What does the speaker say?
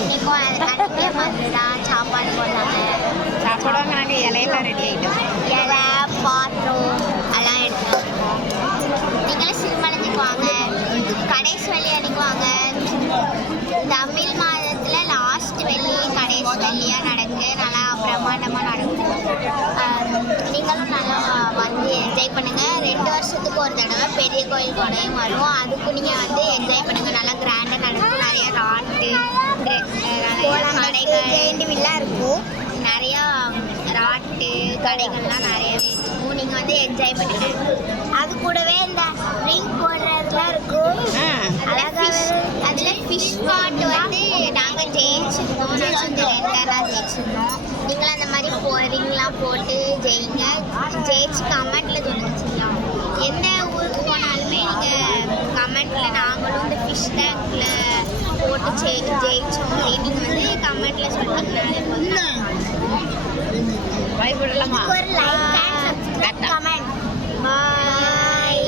இன்னைக்கும் அனுப்பிய மாதிரி தான் சாப்பாடு போட்டாங்க. சாப்பாடோட நாங்கள் இலையெல்லாம் ரெடி ஆகிட்டோம். இலை பாத்திரம் எல்லாம் எடுத்துகிட்டு வந்துருக்கோம். நீங்களும் சிறுமலத்துக்கு வாங்க, கடைசி வெள்ளி அன்னைக்கு வாங்க. தமிழ் மாதத்தில் லாஸ்ட் வெள்ளி கடைசி வெள்ளியாக நடக்கு. நல்லா பிரம்மாண்டமாக நடக்கும். நீங்களும் நல்லா வந்து என்ஜாய் பண்ணுங்கள். 2 வருஷத்துக்கு ஒரு தடவை பெரிய கோயில் கொடையும் வரும். அதுக்கு நீங்கள் வந்து என்ஜாய் பண்ணுங்கள். நல்லா கிராண்டாக நடக்கும். நிறைய ராட்டு நிறைய கடைகள் ஜெயண்டிவில்லாம் இருக்கும். நிறையா ராட்டு கடைகள்லாம் நிறையவே இருக்கும். நீங்கள் வந்து என்ஜாய் பண்ணுங்கள். அது கூடவே இந்த ட்ரிங்க் போடுறதுலாம் இருக்கும். அதில் ஃபிஷ் பாட்டு வந்து நாங்கள் ஜெயிச்சிருந்தோம். நாங்கள் வந்து 2 ஜெயிச்சிருந்தோம். நீங்களும் அந்த மாதிரி ரிங்லாம் போட்டு ஜெயிங்க. ஜெயிச்சு கமெண்ட்டில் சொல்லுங்க. சரியா? எந்த ஊருக்கு போனாலுமே நீங்கள் கமெண்ட்டில் நாங்களும் இந்த ஃபிஷ் டேங்க்கில் போட்டு ஜெயிச்சோம் அப்படின்னு நீங்கள் வந்து கமெண்ட்டில் சொன்னீங்கனாலே போதும். பயப்படலாமா? ஒரு like and subscribe comment. Bye.